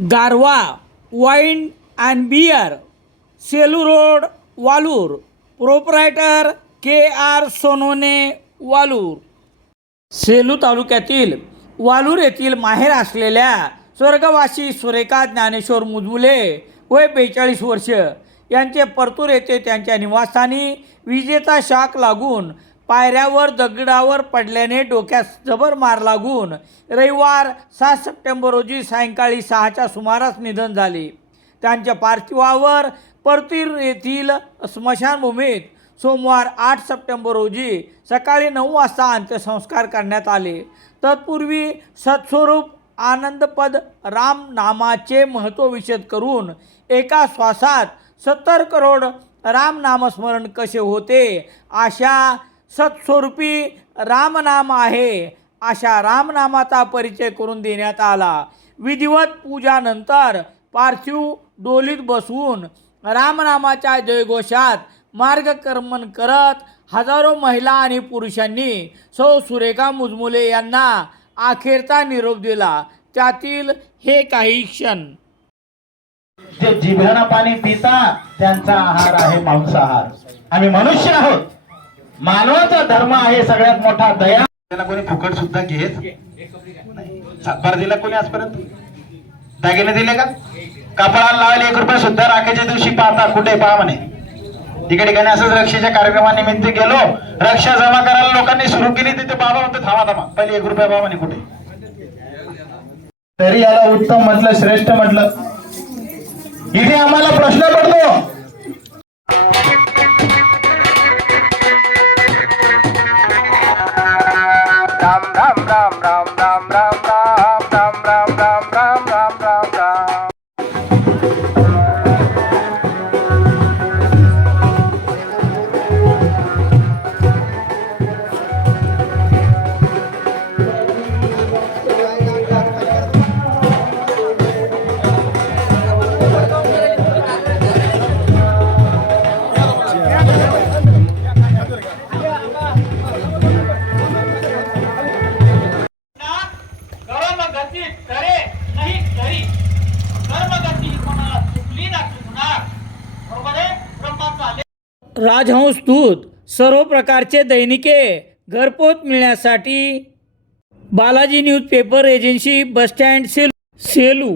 Garwa wine and beer Selu road Walur. Proprietor K R Sonone Walur. Selu तालुक्यातील वालूर येथील माहेर असलेल्या स्वर्गवासी सुरेखा ज्ञानेश्वर मुजमुले वय बेचाळीस वर्ष. यांचे परतूर येथे त्यांच्या निवासस्थानी विजेचा शाक लागून पायऱ्यावर दगडावर पडल्याने डोक्यास जबर मार लागून रविवार सात सप्टेंबर रोजी सायंकाळी सहाच्या सुमारास निधन झाले. त्यांच्या पार्थिवावर परतीर येथील स्मशानभूमीत सोमवार आठ सप्टेंबर रोजी सकाळी नऊ वाजता अंत्यसंस्कार करण्यात आले. तत्पूर्वी सत्स्वरूप आनंदपद राम नामाचे महत्त्व विशद करून एका श्वासात सत्तर करोड राम नामस्मरण कसे होते अशा सत्स्वरूपी रामनाम आहे अशा रामनामाचा परिचय करून देण्यात आला. विधिवत पूजानंतर पार्थिव डोलीत बसून रामनामाच्या जयघोषात मार्गक्रमण करत हजारो महिला आणि पुरुषांनी सौ सुरेखा मुजमुले यांना अखेरचा निरोप दिला. त्यातील हे काही क्षण. जे जिभ्यानं पाणी पिता त्यांचा आहार आहे मांसाहार. आम्ही मनुष्य आहोत. मानवाचा धर्म आहे सगळ्यात मोठा दया. त्याला कोणी फुकट सुद्धा घेत सातबार दिला कोणी आजपर्यंत? दागिने दिले का? कापडाला लावले एक रुपये सुद्धा राखेच्या दिवशी पाहता कुठे पहा म्हणे. तिकडे ठिकाणी असंच रक्षेच्या कार्यक्रमानिमित्त गेलो. रक्षा जमा करायला लोकांनी सुरू केली तिथे बाबा होते थांबा थांबा. पहिले एक रुपया बाबा म्हणे कुठे. तरी याला उत्तम म्हटलं श्रेष्ठ म्हटलं. इथे आम्हाला प्रश्न पडतो. राम राम राम राजहंस दूत सर्व प्रकारचे दैनिके घरपोच मिळण्यासाठी Balaji newspaper agency bus stand sale Selu.